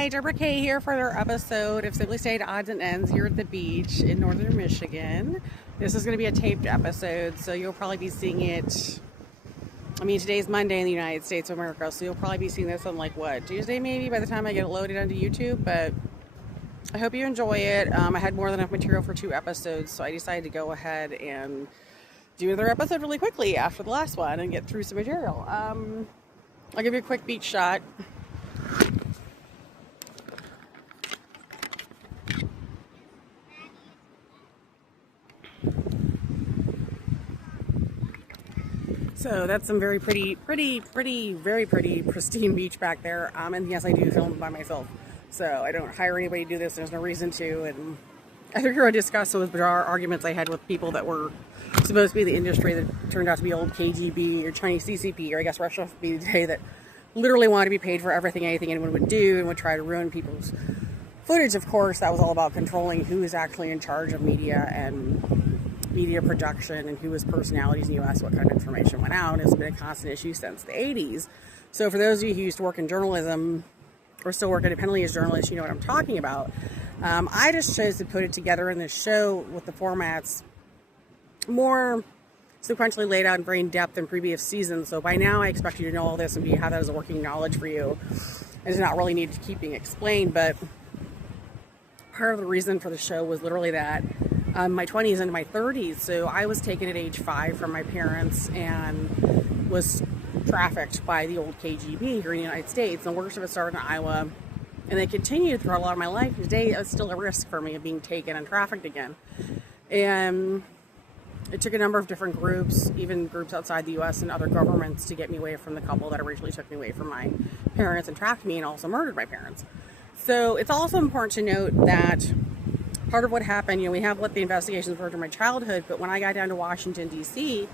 Hi, Deborah Kay here for another episode of Simply Stayed Odds and Ends here at the beach in northern Michigan. This is going to be a taped episode, so you'll probably be seeing it. I mean, today's Monday in the United States of America, so you'll probably be seeing this on like what, Tuesday maybe by the time I get it loaded onto YouTube. But I hope you enjoy it. I had more than enough material for 2 episodes, so I decided to go ahead and do another episode really quickly after the last one and get through some material. I'll give you a quick beach shot. So that's some very pretty, very pretty, pristine beach back there. And yes, I do film by myself. So I don't hire anybody to do this. There's no reason to. And I think we're going to discuss some of the bizarre arguments I had with people that were supposed to be the industry that turned out to be old KGB or Chinese CCP, or I guess Russia would be today, that literally wanted to be paid for everything, anything anyone would do, and would try to ruin people's footage. Of course, that was all about controlling who is actually in charge of media and media production and who was personalities in the U.S., what kind of information went out. It's been a constant issue since the 80s. So for those of you who used to work in journalism or still work independently as journalists, you know what I'm talking about. I just chose to put it together in this show with the formats more sequentially laid out and very in depth in previous seasons. So by now I expect you to know all this and have that as a working knowledge for you. It's not really needed to keep being explained, but part of the reason for the show was literally that my 20s into my 30s. So I was taken at age 5 from my parents and was trafficked by the old KGB here in the United States. And the worst of it started in Iowa, and they continued throughout a lot of my life. Today it's still a risk for me of being taken and trafficked again. And it took a number of different groups, even groups outside the U.S. and other governments, to get me away from the couple that originally took me away from my parents and trapped me and also murdered my parents. So it's also important to note that part of what happened, we have what the investigations were during my childhood, but when I got down to Washington, D.C.,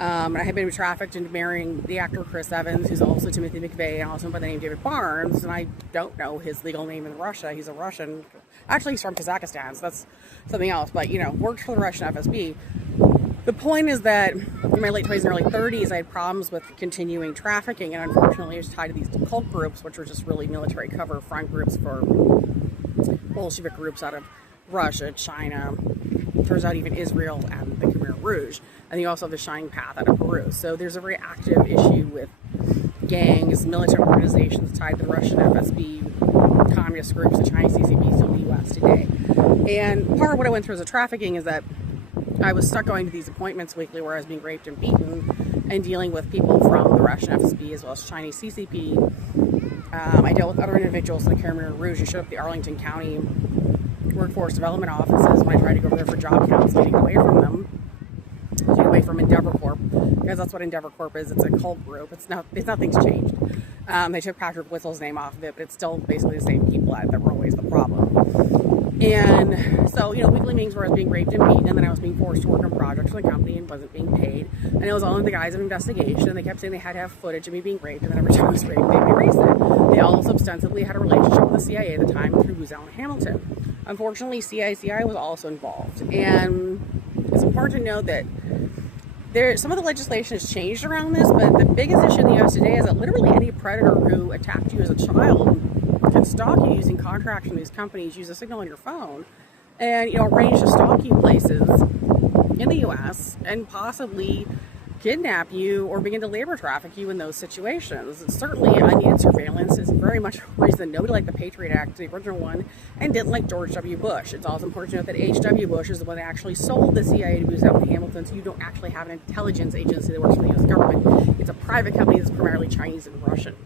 and I had been trafficked into marrying the actor Chris Evans, who's also Timothy McVeigh, and also by the name David Barnes, and I don't know his legal name in Russia. He's a Russian. Actually, he's from Kazakhstan, so that's something else, but, worked for the Russian FSB. The point is that in my late 20s and early 30s, I had problems with continuing trafficking, and unfortunately, it was tied to these cult groups, which were just really military cover front groups for Bolshevik groups out of Russia, China, turns out even Israel, and the Khmer Rouge. And you also have the Shining Path out of Peru. So there's a very active issue with gangs, military organizations tied to the Russian FSB, communist groups, the Chinese CCP, still in the U.S. today. And part of what I went through as a trafficking is that I was stuck going to these appointments weekly where I was being raped and beaten and dealing with people from the Russian FSB as well as Chinese CCP. I dealt with other individuals in the Khmer Rouge who showed up at the Arlington County workforce development offices when I tried to go over there for job counseling, getting away from them, getting away from Endeavor Corp, because that's what Endeavor Corp is. It's a cult group. It's nothing's changed. They took Patrick Whistle's name off of it, but it's still basically the same people that were always the problem. And so, weekly meetings where I was being raped and beaten, and then I was being forced to work on projects for the company and wasn't being paid. And it was all in the guise of investigation, and they kept saying they had to have footage of me being raped, and then every time I was raped, they'd erase it. They also ostensibly had a relationship with the CIA at the time through Booz Allen Hamilton. Unfortunately, CI was also involved. And it's important to note that some of the legislation has changed around this, but the biggest issue in the U.S. today is that literally any predator who attacked you as a child can stalk you using contracts from these companies, use a signal on your phone, and arrange to stalk you places in the U.S. and possibly kidnap you or begin to labor traffic you in those situations. It's certainly unneeded surveillance. It's very much a reason nobody liked the Patriot Act, the original one, and didn't like George W. Bush. It's also important to note that H.W. Bush is the one that actually sold the CIA to Booz Allen Hamilton, so you don't actually have an intelligence agency that works for the U.S. government. It's a private company that's primarily Chinese and Russian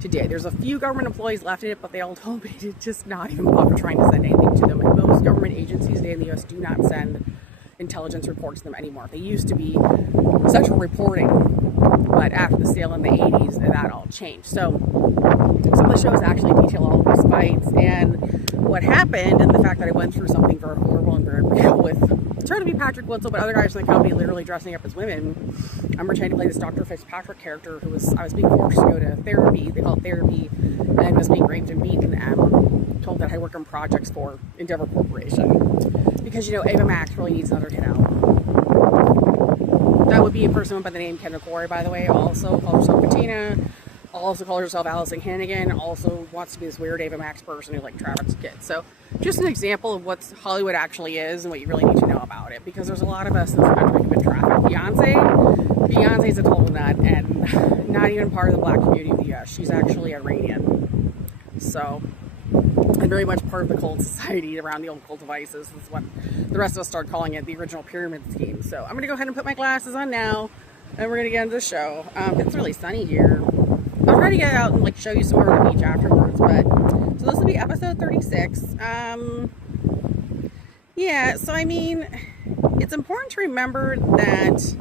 today. There's a few government employees left in it, but they all told me to just not even bother trying to send anything to them. And most government agencies today in the U.S. do not send intelligence reports to them anymore. They used to be central reporting, but after the sale in the 80s, that all changed. So some of the shows actually detail all of these fights and what happened, and the fact that I went through something very horrible and very real with trying to be Patrick Witzel, but other guys from the company literally dressing up as women. I'm pretending to play this Dr. Fitzpatrick character I was being forced to go to therapy, they call it therapy, and was being raped and beaten and told that I work on projects for Endeavor Corporation. Because, Ava Max really needs another kid out. That would be a person by the name Ken McCoy, by the way, also called herself Katina, also calls herself Allison Hannigan, also wants to be this weird Ava Max person who like traffics kids. So just an example of what Hollywood actually is and what you really need to know about it, because there's a lot of us in this country who've been trafficked. Beyonce's a total nut and not even part of the black community of the US. She's actually Iranian. So, and very much part of the cult society around the old cult of ISIS is what the rest of us started calling it, the original pyramid scheme. So I'm going to go ahead and put my glasses on now, and we're going to get into the show. It's really sunny here. I'll try to get out and like show you some more of the beach afterwards, but so this will be episode 36. Yeah, so I mean, it's important to remember that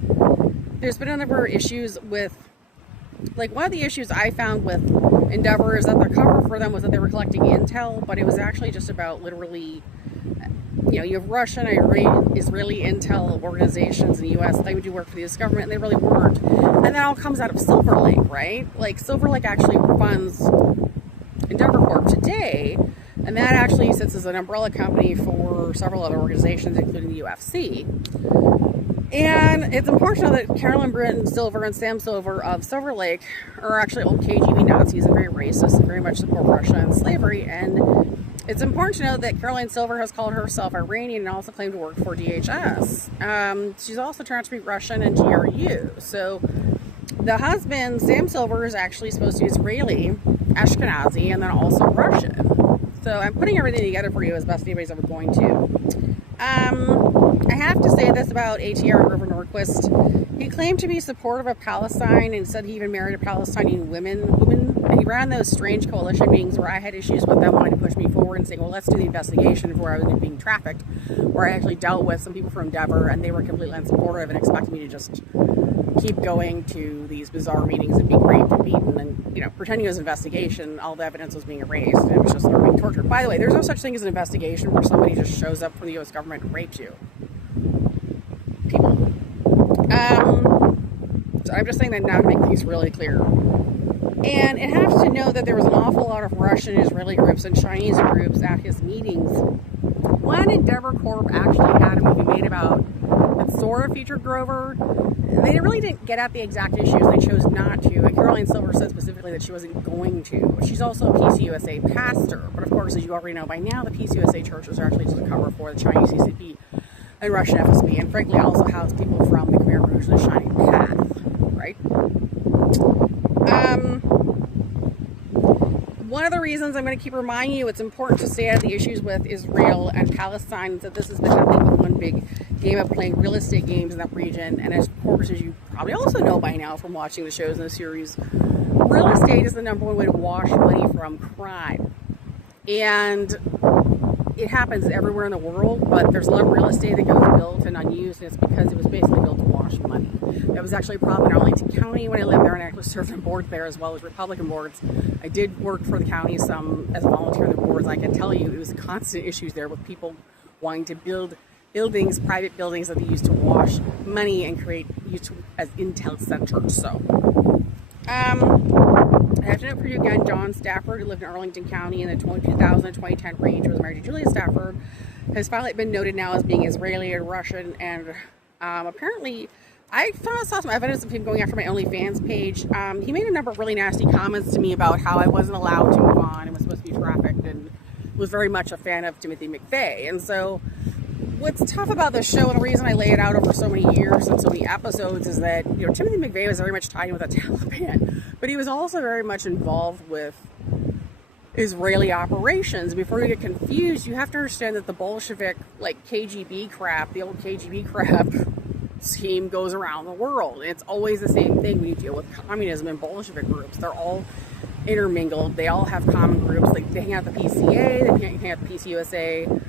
there's been a number of issues with, like, one of the issues I found with Endeavor is that the cover for them was that they were collecting intel, but it was actually just about literally, you know, you have Russian, Iranian, Israeli intel organizations in the U.S. claiming to work for the U.S. government, and they really weren't. And that all comes out of Silver Lake, right? Like, Silver Lake actually funds Endeavor Corp today, and that actually sits as an umbrella company for several other organizations, including the UFC. And it's important to know that Carolyn Britton Silver and Sam Silver of Silver Lake are actually old KGB Nazis and very racist and very much support Russia and slavery. And it's important to know that Caroline Silver has called herself Iranian and also claimed to work for DHS. She's also turned out to be Russian and GRU. So the husband, Sam Silver, is actually supposed to be Israeli, Ashkenazi, and then also Russian. So I'm putting everything together for you as best anybody's ever going to. I have to say this about ATR and River Norquist. He claimed to be supportive of Palestine and said he even married a Palestinian woman. And he ran those strange coalition meetings where I had issues with them wanting to push me forward and saying, well, let's do the investigation of where I was being trafficked, where I actually dealt with some people from Endeavor and they were completely unsupportive and expected me to just keep going to these bizarre meetings and being raped and beaten and, you know, pretending it was an investigation. All the evidence was being erased and it was just being tortured. By the way, there's no such thing as an investigation where somebody just shows up from the U.S. government and rapes you. People. So I'm just saying that now to make things really clear. And it has to know that there was an awful lot of Russian, Israeli groups and Chinese groups at his meetings. When Endeavor Corp actually had a movie made about that sort of featured Grover, they really didn't get at the exact issues. They chose not to. And Caroline Silver said specifically that she wasn't going to. She's also a PCUSA pastor. But of course, as you already know by now, the PCUSA churches are actually just a cover for the Chinese CCP and Russian FSB. And frankly, also house people from the Khmer Rouge and the Shining Path. Right? One of the reasons I'm going to keep reminding you it's important to stay out of the issues with Israel and Palestine is that this has been nothing but one big game of playing real estate games in that region. And as course, as you probably also know by now from watching the shows in the series, real estate is the number one way to wash money from crime. And it happens everywhere in the world, but there's a lot of real estate that goes built and unused, and it's because it was basically built to wash money. That was actually a problem in Arlington County when I lived there, and I actually served on boards there as well as Republican boards. I did work for the county some as a volunteer on the boards. I can tell you it was constant issues there with people wanting to build buildings, private buildings that they used to wash money and create used as intel centers. So I have to note for you again, John Stafford, who lived in Arlington County in the 2000 to 2010 range, was married to Julia Stafford, has finally been noted now as being Israeli and Russian, and apparently I saw some evidence of him going after my OnlyFans page. He made a number of really nasty comments to me about how I wasn't allowed to move on and was supposed to be trafficked, and was very much a fan of Timothy McVeigh. And so what's tough about this show, and the reason I lay it out over so many years and so many episodes, is that, you know, Timothy McVeigh was very much tied in with the Taliban, but he was also very much involved with Israeli operations. Before you get confused, you have to understand that the Bolshevik, like KGB crap, the old KGB crap scheme goes around the world. It's always the same thing when you deal with communism and Bolshevik groups. They're all intermingled. They all have common groups. Like they hang out at the PCA, they hang out at the PCUSA.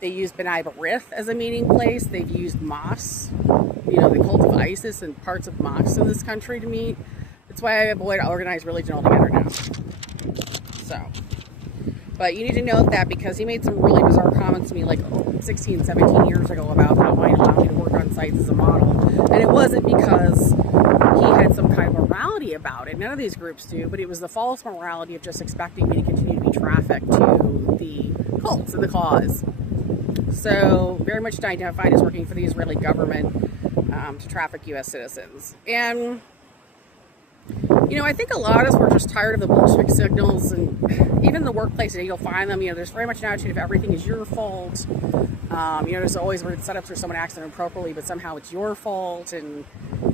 They use B'nai B'rith as a meeting place. They've used mosques, you know, the cult of ISIS and parts of mosques in this country to meet. That's why I avoid organized religion altogether now. So, but you need to note that because he made some really bizarre comments to me like 16, 17 years ago about how I allowed me to work on sites as a model. And it wasn't because he had some kind of morality about it. None of these groups do, but it was the false morality of just expecting me to continue to be trafficked to the cults and the cause. So very much identified as working for the Israeli government to traffic U.S. citizens. And I think a lot of us were just tired of the bullshit signals, and even the workplace today, you'll find them. There's very much an attitude of everything is your fault. There's always weird setups where someone acts inappropriately, but somehow it's your fault, and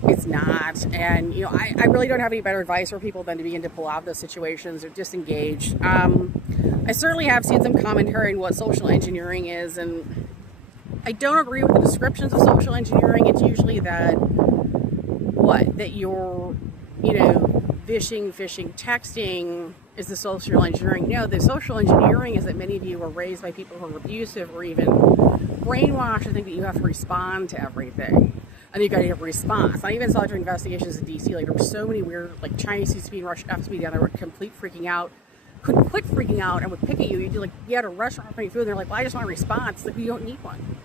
it's not. And, I really don't have any better advice for people than to begin to pull out of those situations or disengage. I certainly have seen some commentary on what social engineering is, and I don't agree with the descriptions of social engineering. It's usually that you're, phishing, texting is the social engineering. No, the social engineering is that many of you were raised by people who are abusive or even brainwashed to think that you have to respond to everything. And you've got to have a response. I even saw during investigations in DC, there were so many weird, Chinese CCP and Russian FCP down there were complete freaking out, couldn't quit freaking out, and would pick at you. You'd be you had a restaurant offering food, and they're like, well, I just want a response. You don't need one.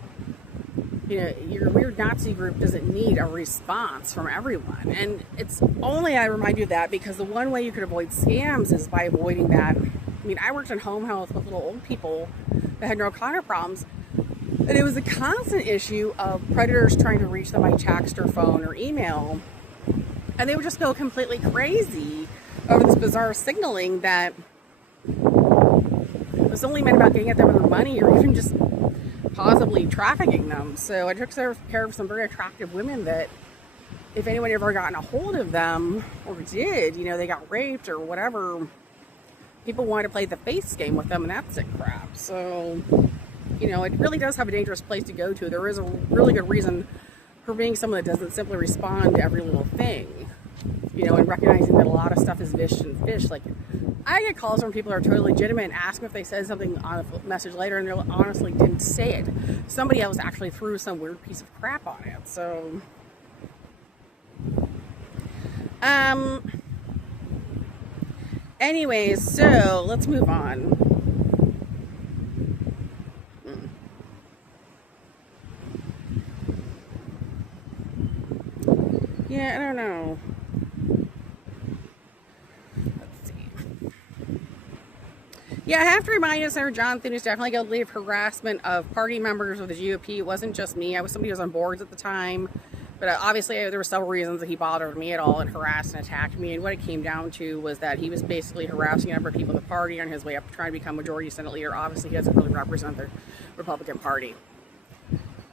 Your weird Nazi group doesn't need a response from everyone. And it's only, I remind you of that, because the one way you could avoid scams is by avoiding that. I worked in home health with little old people that had neurocognitive problems, and it was a constant issue of predators trying to reach them by text or phone or email. And they would just go completely crazy over this bizarre signaling that was only meant about getting at them with their money or even just possibly trafficking them. So I took care of some very attractive women that if anyone ever gotten a hold of them or did, they got raped or whatever, people wanted to play the face game with them, and that's sick crap. So, it really does have a dangerous place to go to. There is a really good reason for being someone that doesn't simply respond to every little thing, and recognizing that a lot of stuff is fish and fish. I get calls from people who are totally legitimate and ask them if they said something on a message later, and they honestly didn't say it. Somebody else actually threw some weird piece of crap on it. So, anyways, so let's move on. Yeah, I don't know. Yeah, I have to remind us, Senator John Thune is definitely guilty of harassment of party members of the GOP. It wasn't just me. I was somebody who was on boards at the time. But obviously, there were several reasons that he bothered me at all and harassed and attacked me. And what it came down to was that he was basically harassing a number of people in the party on his way up to trying to become majority Senate leader. Obviously, he doesn't really represent the Republican Party.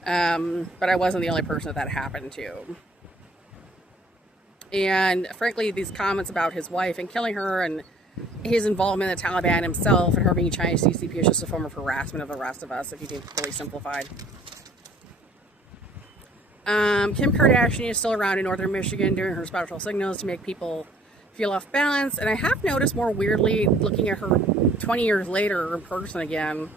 But I wasn't the only person that happened to. And frankly, these comments about his wife and killing her and his involvement in the Taliban himself and her being Chinese CCP is just a form of harassment of the rest of us, if you do fully simplified. Kim Kardashian is still around in northern Michigan doing her special signals to make people feel off balance. And I have noticed more weirdly, looking at her 20 years later in person again,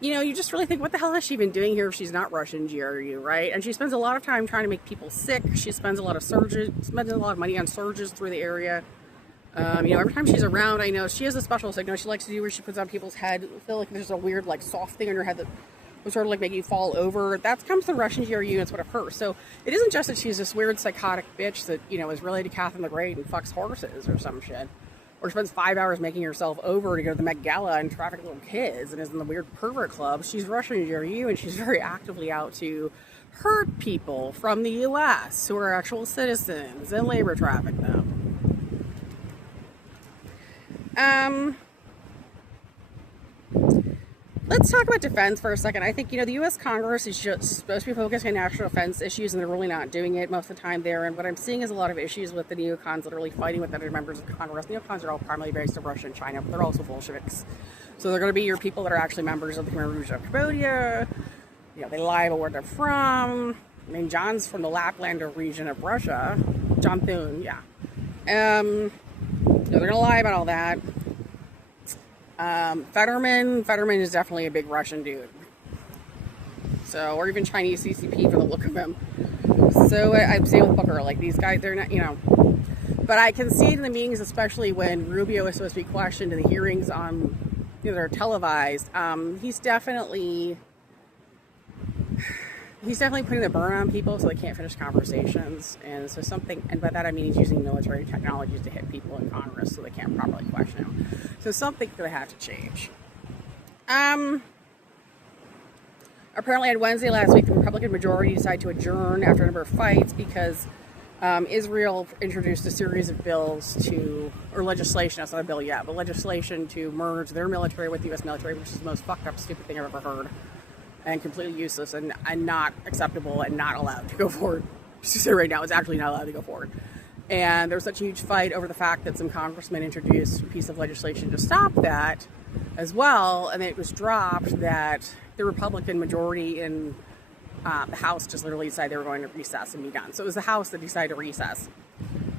you just really think, what the hell has she been doing here if she's not Russian GRU, right? And she spends a lot of time trying to make people sick. She spends a lot of money on surges through the area. Every time she's around, I know she has a special signal she likes to do where she puts on people's head. I feel like there's a weird, soft thing on her head that will sort of make you fall over. That comes from Russian GRU, and it's what of her. So it isn't just that she's this weird psychotic bitch that, is related to Catherine the Great and fucks horses or some shit. Or spends 5 hours making herself over to go to the Met Gala and traffic little kids and is in the weird pervert club. She's Russian GRU, and she's very actively out to hurt people from the U.S. who are actual citizens and labor traffic them. Let's talk about defense for a second. I think, the U.S. Congress is just supposed to be focused on national defense issues, and they're really not doing it most of the time there. And what I'm seeing is a lot of issues with the neocons that are really fighting with other members of Congress. Neocons are all primarily based in Russia and China, but they're also Bolsheviks. So they're going to be your people that are actually members of the Khmer Rouge of Cambodia. They lie about where they're from. John's from the Laplander region of Russia. John Thune, yeah. They're going to lie about all that. Fetterman is definitely a big Russian dude. So, or even Chinese CCP for the look of him. So I'm saying with Booker, these guys, they're not, But I can see it in the meetings, especially when Rubio is supposed to be questioned in the hearings on, they're televised. He's definitely putting the burn on people so they can't finish conversations. And so and by that I mean he's using military technologies to hit people in Congress so they can't properly question him. So something's going to have to change. Apparently on Wednesday last week, the Republican majority decided to adjourn after a number of fights because Israel introduced a series of bills or legislation, that's not a bill yet, but legislation to merge their military with the U.S. military, which is the most fucked up, stupid thing I've ever heard, and completely useless and not acceptable and not allowed to go forward. Just to say right now, it's actually not allowed to go forward. And there was such a huge fight over the fact that some congressmen introduced a piece of legislation to stop that as well, and it was dropped that the Republican majority in the House just literally decided they were going to recess and be done. So it was the House that decided to recess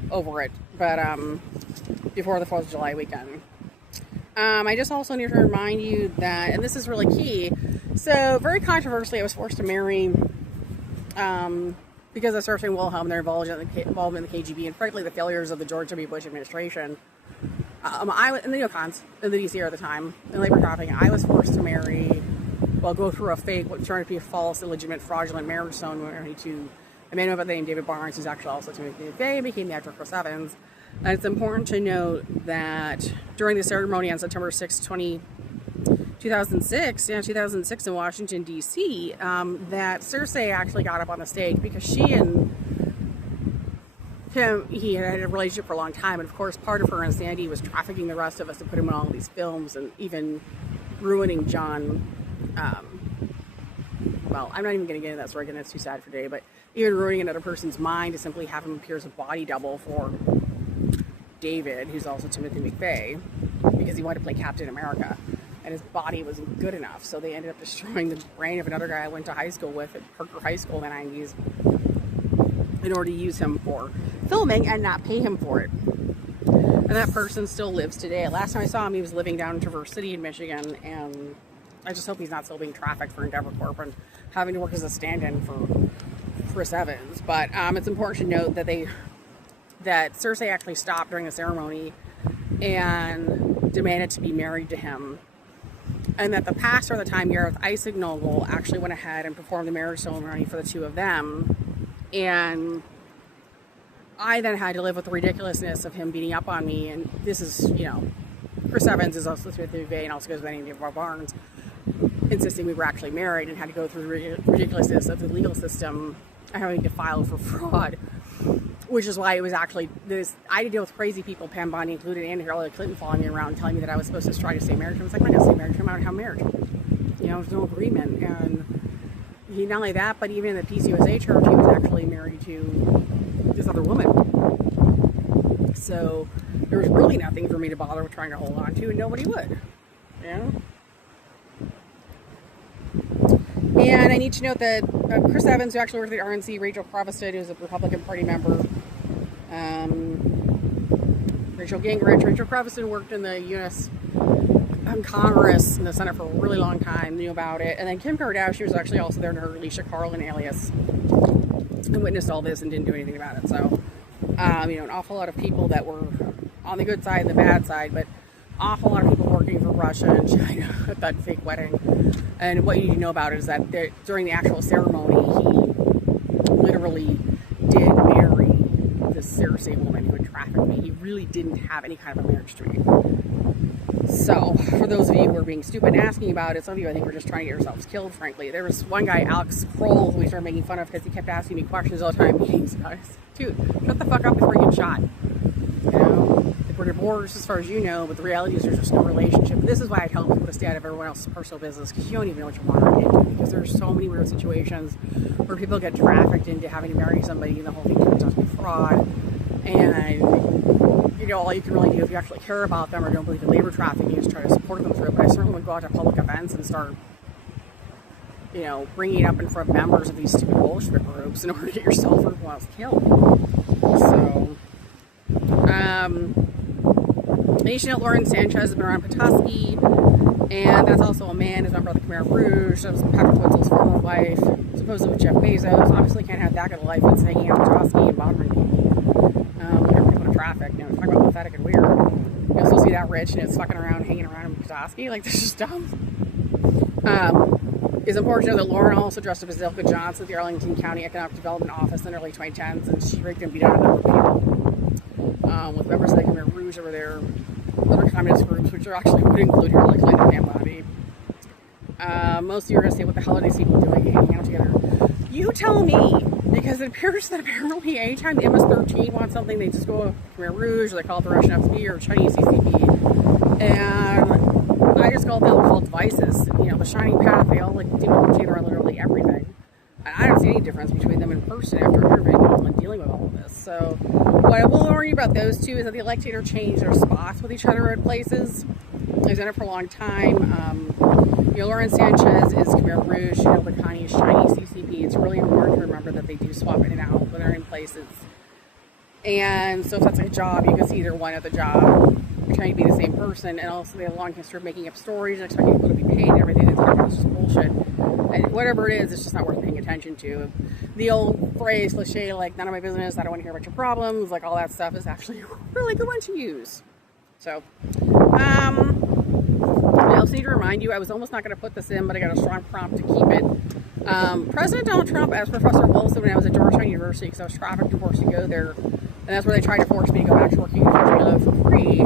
over it, but before the 4th of July weekend. I just also need to remind you that, and this is really key, so very controversially, I was forced to marry because of Cersei and Wilhelm, their involvement in the KGB, and frankly the failures of the George W. Bush administration. I was in the neocons in the DC era at the time, in labor trafficking. I was forced to marry, go through a fake, what turned to be a false, illegitimate, fraudulent marriage ceremony to a man by the name David Barnes, who's actually also Timothy McVeigh, and became the actor Chris Evans. And it's important to note that during the ceremony on September 6, 2006 in Washington, D.C., that Cersei actually got up on the stage because she and him, he had a relationship for a long time, and of course part of her insanity was trafficking the rest of us to put him in all of these films and even ruining John. Well, I'm not even going to get into that story again, that's too sad for today, but even ruining another person's mind to simply have him appear as a body double for David, who's also Timothy McVeigh, because he wanted to play Captain America, and his body wasn't good enough, so they ended up destroying the brain of another guy I went to high school with at Parker High School in the 90s in order to use him for filming and not pay him for it. And that person still lives today. Last time I saw him, he was living down in Traverse City in Michigan, and I just hope he's not still being trafficked for Endeavor Corp and having to work as a stand-in for Chris Evans. But it's important to note that Cersei actually stopped during the ceremony and demanded to be married to him, and that the pastor at the time, Gareth Isignogle, actually went ahead and performed the marriage ceremony for the two of them. And I then had to live with the ridiculousness of him beating up on me, and this is, Chris Evans is also Timothy McVeigh and also goes by the name of Barnes, insisting we were actually married, and had to go through the ridiculousness of the legal system having to file for fraud, which is why it was actually this. I had to deal with crazy people, Pam Bondi included, and Hillary Clinton following me around telling me that I was supposed to try to stay married. I was like, I'm not going to stay married. I'm not going to have marriage. There's no agreement. And he, not only that, but even in the PCUSA church, he was actually married to this other woman. So there was really nothing for me to bother with trying to hold on to, and nobody would. And I need to note that Chris Evans, who actually worked at the RNC, Rachel Crovistad, who's a Republican Party member, Rachel Gingrich. Rachel Crovistad worked in the U.S. Congress in the Senate for a really long time, knew about it. And then Kim Kardashian was actually also there in her Alicia Carlin alias and witnessed all this and didn't do anything about it. So, an awful lot of people that were on the good side and the bad side, but awful lot of people working for Russia and China at that fake wedding. And what you need to know about it is that during the actual ceremony, he literally did marry this Cersei woman who had trafficked me. He really didn't have any kind of a marriage to me. So, for those of you who are being stupid and asking about it, some of you I think are just trying to get yourselves killed, frankly. There was one guy, Alex Kroll, who we started making fun of because he kept asking me questions all the time in meetings about it. Dude, shut the fuck up before you get shot. We're divorced as far as you know, but the reality is there's just no relationship. This is why I tell people to stay out of everyone else's personal business, because you don't even know what you want to get into, because there's so many weird situations where people get trafficked into having to marry somebody and the whole thing turns out to be fraud. And all you can really do if you actually care about them or don't believe in labor trafficking is try to support them through it. But I certainly would go out to public events and start bringing it up in front of members of these stupid bullshit groups in order to get yourself or everyone else killed. So Nation Lauren Sanchez has been around Petoskey, and that's also a man who's a member of the Khmer Rouge. That was Patrick Wetzel's former wife, supposedly with Jeff Bezos. Obviously can't have that kind of life that's hanging out in Petoskey and bothering people. People in traffic, talk about pathetic and weird. You'll still see that rich and it's fucking around, hanging around in Petoskey. Like, this is just dumb. It's important to know that Lauren also dressed up as Ilka Johnson at the Arlington County Economic Development Office in the early 2010s, and she raped and beat out a number of people. With members of the Khmer Rouge over there, other communist groups, which are actually would include Hillary Clinton and Pam Bondi. Most of you are going to say, what the hell are these people doing hanging out together? You tell me. because it appears that apparently anytime the MS-13 wants something, they just go Khmer Rouge, or they call it the Russian FSB or Chinese CCP. And I just call it the occult devices. You know, the shining path, they all like deal with each other on literally everything. I don't see any difference between them in person after interviewing them and dealing with all of this. So what I will warn you about those two is that the elect interchange their spots with each other at places. They've done it for a long time. You know, Lauren Sanchez is Khmer Rouge, Chanel Bacani is Chinese CCP. It's really important to remember that they do swap in and out when they're in places. And so if that's a job, you can see either one at the job pretending to be the same person, and also they have a long history of making up stories and expecting people to be paid and everything. It's just bullshit. And whatever it is, it's just not worth paying attention to. The old phrase, cliche, like, none of my business, I don't want to hear about your problems, like all that stuff is actually a really good one to use. So, I also need to remind you, I was almost not going to put this in, but I got a strong prompt to keep it. President Donald Trump asked Professor Wilson when I was at Georgetown University, because I was trafficked and forced to go there, and that's where they tried to force me to go back to working at Georgia for free.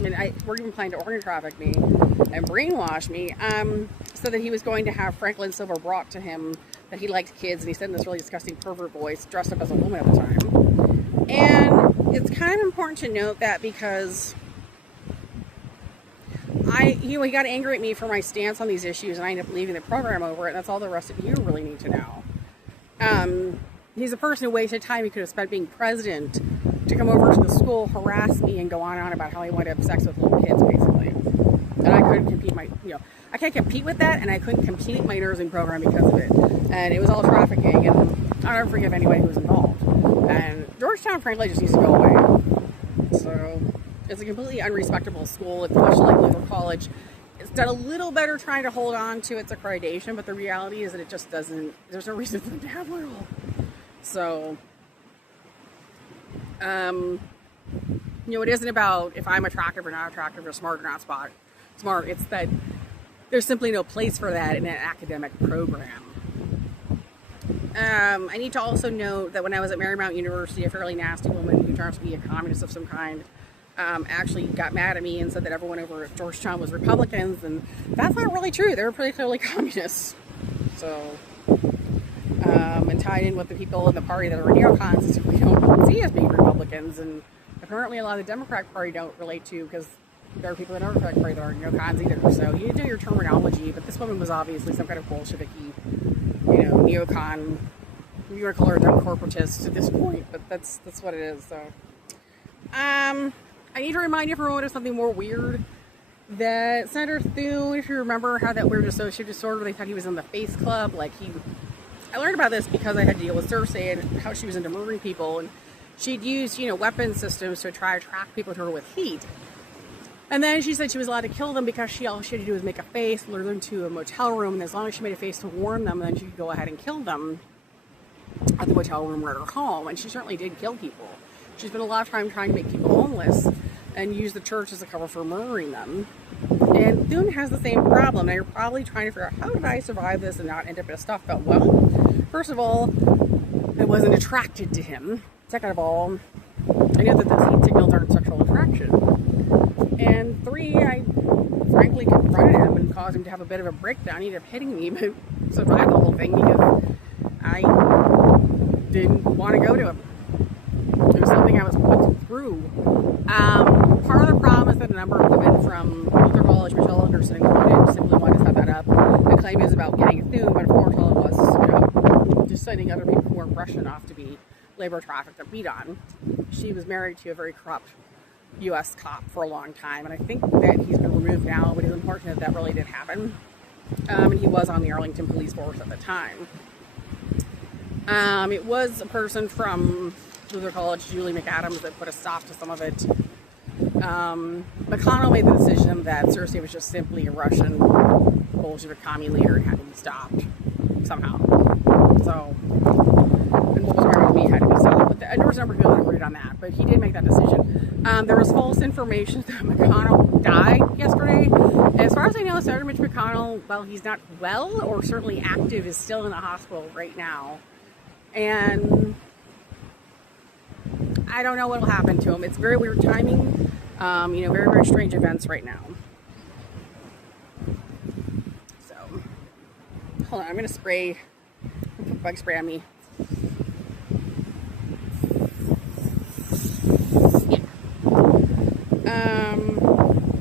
And we're even planning to organ traffic me and brainwash me, so that he was going to have Franklin Silver brought to him, that he liked kids, and he said in this really disgusting pervert voice, dressed up as a woman at the time. And it's kind of important to note that because he got angry at me for my stance on these issues, and I ended up leaving the program over it, and that's all the rest of you really need to know. He's a person who wasted time he could have spent being president to come over to the school, harass me, and go on and on about how he wanted to have sex with little kids, basically. And I couldn't compete I can't compete with that, and I couldn't complete my nursing program because of it. And it was all trafficking, and I don't forgive anybody who was involved. And Georgetown, frankly, just needs to go away. So, it's a completely unrespectable school. It's much like Luther College. It's done a little better trying to hold on to its accreditation, but the reality is that it just doesn't, there's no reason for them to have one at all. So, it isn't about if I'm attractive or not attractive, or smart or not smart. It's that there's simply no place for that in an academic program. I need to also note that when I was at Marymount University, a fairly nasty woman who turned out to be a communist of some kind actually got mad at me and said that everyone over at Georgetown was Republicans, and that's not really true. They were pretty clearly communists. So, and tied in with the people in the party that are neocons, we don't see as being Republicans, and apparently a lot of the Democratic Party don't relate to, because there are people in the Democratic Party that are neocons either. So you know your terminology, but this woman was obviously some kind of Bolsheviki, neocon. You want to call her a dumb corporatist at this point, but that's what it is. So, I need to remind everyone of something more weird. That Senator Thune, if you remember, had that weird dissociative disorder where they thought he was in the Face Club. I learned about this because I had to deal with Cersei and how she was into murdering people, and she'd used, weapon systems to try to attract people to her with heat. And then she said she was allowed to kill them because all she had to do was make a face, lure them to a motel room, and as long as she made a face to warn them, then she could go ahead and kill them at the motel room or at her home. And she certainly did kill people. She spent a lot of time trying to make people homeless and use the church as a cover for murdering them. And Thune has the same problem. Now you're probably trying to figure out, how did I survive this and not end up in a stuff belt? Well, first of all, I wasn't attracted to him. Second of all, I knew that those heat signals aren't sexual attraction. And three, I frankly confronted him and caused him to have a bit of a breakdown. He ended up hitting me, but survived the whole thing because I didn't want to go to him. It was something I was put through. Part of the problem is that a number of women from Luther College, Michelle Anderson included, simply wanted to set that up. The claim is about getting Thune, but of course all it was, just sending other people who weren't Russian off to be labor trafficked or beat on. She was married to a very corrupt U.S. cop for a long time, and I think that he's been removed now, but it's unfortunate that really did happen. And he was on the Arlington police force at the time. It was a person from Luther College, Julie McAdams, that put a stop to some of it. McConnell made the decision that Cersei was just simply a Russian Bolshevik commie leader and had to be stopped somehow. So, and what was married to me had to be stopped. But there was a number of people that agreed on that, but he did make that decision. There was false information that McConnell died yesterday. As far as I know, Senator Mitch McConnell, well, he's not well or certainly active, is still in the hospital right now. And I don't know what will happen to him. It's very weird timing. Very, very strange events right now. So, hold on, I'm going to spray bug spray on me.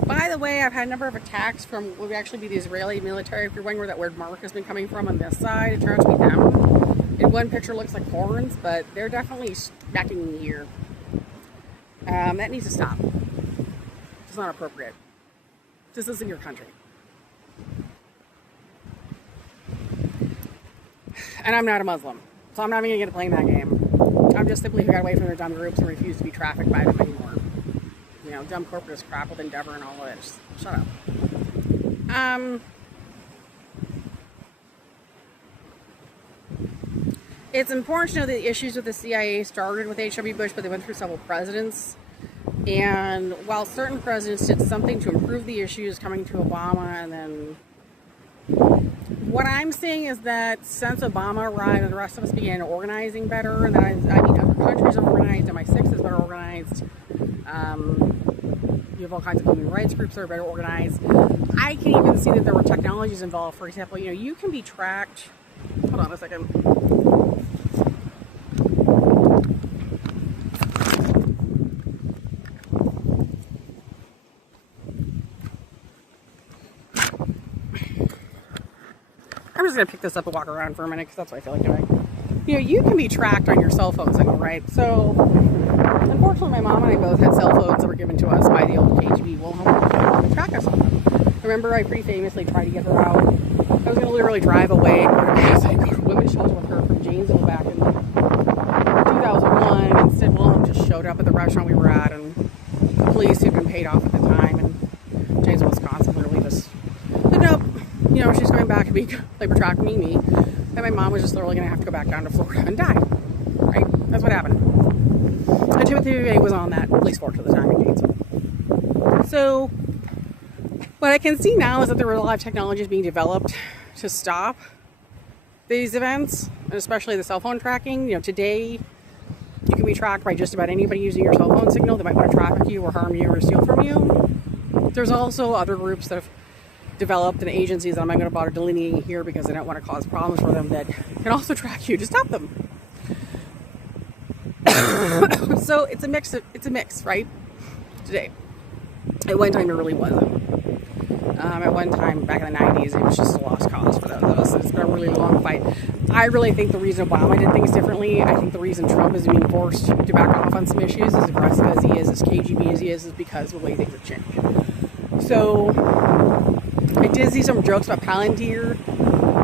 By the way, I've had a number of attacks from what would actually be the Israeli military. If you're wondering where that weird mark has been coming from on this side, it turns out to be them. In one picture, it looks like horns, but they're definitely smacking in the ear. That needs to stop. It's not appropriate. This isn't your country. And I'm not a Muslim, so I'm not even going to get to playing that game. I'm just simply got away from their dumb groups and refuse to be trafficked by them anymore. You know, dumb corporatist crap with Endeavor and all of it. Just shut up. It's important to know that the issues with the CIA started with H.W. Bush, but they went through several presidents. And while certain presidents did something to improve the issues, coming to Obama, and then what I'm saying is that since Obama arrived and the rest of us began organizing better, and that other countries are organized, MI6 is better organized, you have all kinds of human rights groups that are better organized. I can even see that there were technologies involved. For example, you know, you can be tracked. Hold on a second. I'm just going to pick this up and walk around for a minute because that's what I feel like doing. You know, you can be tracked on your cell phone signal, right? So, unfortunately, my mom and I both had cell phones that were given to us by the old KGB Wilhelm to track us on them. Remember, I pretty famously tried to get her out. I was going to literally drive away and go to women's shelter with her from Janesville back in 2001. Instead, Wilhelm just showed up at the restaurant we were at, and the police who'd been paid off at the time in Janesville, Wisconsin, literally just said, nope. You know, she's going back to be labor tracking me. And my mom was just literally going to have to go back down to Florida and die. Right? That's what happened. And Timothy McVeigh was on that police force at the time in Gainesville. So, what I can see now is that there were a lot of technologies being developed to stop these events, and especially the cell phone tracking. You know, today, you can be tracked by just about anybody using your cell phone signal that might want to traffic you or harm you or steal from you. There's also other groups that have developed and agencies that I'm not going to bother delineating here because I don't want to cause problems for them that can also track you to stop them. So it's a mix, right? Today. At one time it really wasn't. At one time back in the 90s it was just a lost cause for those of us. It's been a really long fight. I really think the reason Obama did things differently, I think the reason Trump is being forced to back off on some issues, as aggressive as he is, as KGB as he is because of the way things have changed. So I did see some jokes about Palantir,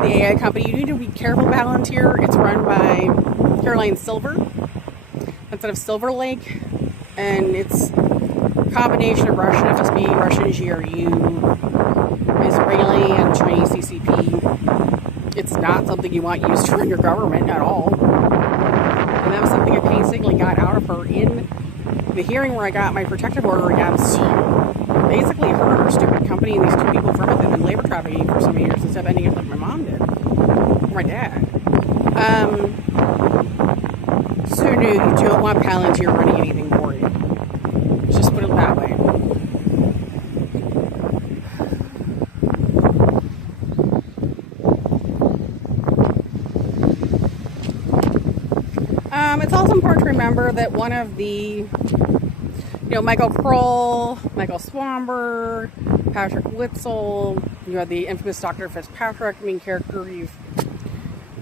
the AI company. You need to be careful, Palantir. It's run by Caroline Silver instead of Silver Lake, and it's a combination of Russian FSB, Russian GRU, Israeli, and Chinese CCP. It's not something you want used to run your government at all. And that was something I painstakingly got out of her in the hearing where I got my protective order against basically her and her stupid company and these two people from it that have been labor trafficking for so many years instead of ending it like my mom did. Or my dad. So no, you don't want Palantir running anything for you. Let's just put it that way. It's also important to remember that one of the Michael Kroll, Michael Swanberg, Patrick Witzel, you have the infamous Dr. Fitzpatrick, character,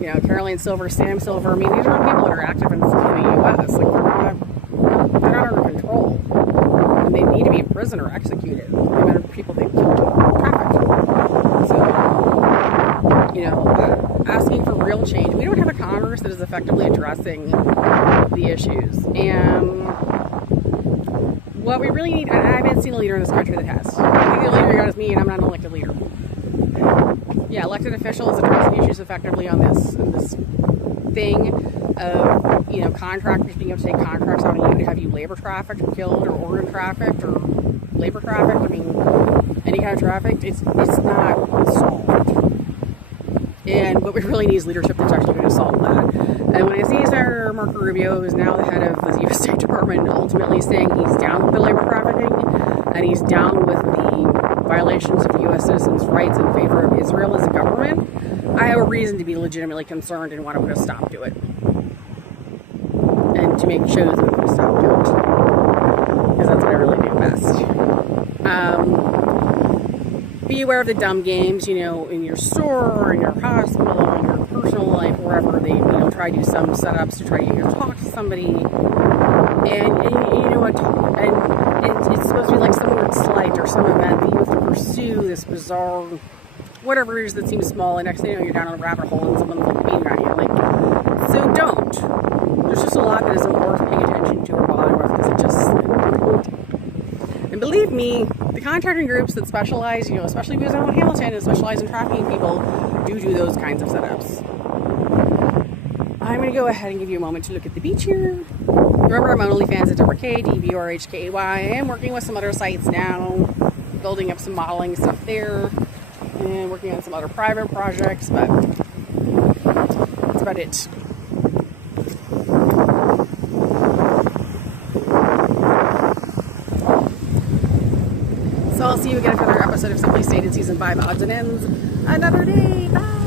Caroline Silver, Sam Silver. These are people that are active in the U.S. Like, they're not under control. And they need to be in prison or executed. They're people they've killed or trafficked. So, asking for real change. We don't have a Congress that is effectively addressing the issues. And what we really need, and I haven't seen a leader in this country that has. I think the leader you got is me, and I'm not an elected leader. Yeah, elected officials addressing issues effectively on this thing of, contractors being able to take contracts out on you to have you labor trafficked or killed or organ trafficked or labor trafficked. Any kind of trafficked, it's not solved. And what we really need is leadership that's actually going to solve that. And when I see Senator Marco Rubio, who's now the head of the U.S. State Department, ultimately saying he's down with the labor trafficking and he's down with the violations of U.S. citizens' rights in favor of Israel as a government, I have a reason to be legitimately concerned and want to put a stop to it. And to make shows that put a stop to it. Because that's what I really do best. Be aware of the dumb games, you know, in your store or in your hospital, in your personal life, wherever they, you know, try to do some setups to try to get you to talk to somebody. And you know what, and it's supposed to be like some weird slight or some event that you have to pursue this bizarre, whatever it is that seems small, and next thing you know, you're down a rabbit hole and someone's like beating on you. Like, so don't. There's just a lot that isn't worth paying attention to or bothering with because it just. And believe me, the contracting groups that specialize, you know, especially because I'm in Hamilton and specialize in trafficking people, do those kinds of setups. I'm going to go ahead and give you a moment to look at the beach here. Remember, I'm on OnlyFans at Deborah K, DeborahKay. I am working with some other sites now, building up some modeling stuff there, and working on some other private projects, but that's about it. So I'll see you again for another episode of Simply Stated Season 5 Odds and Ends another day. Bye!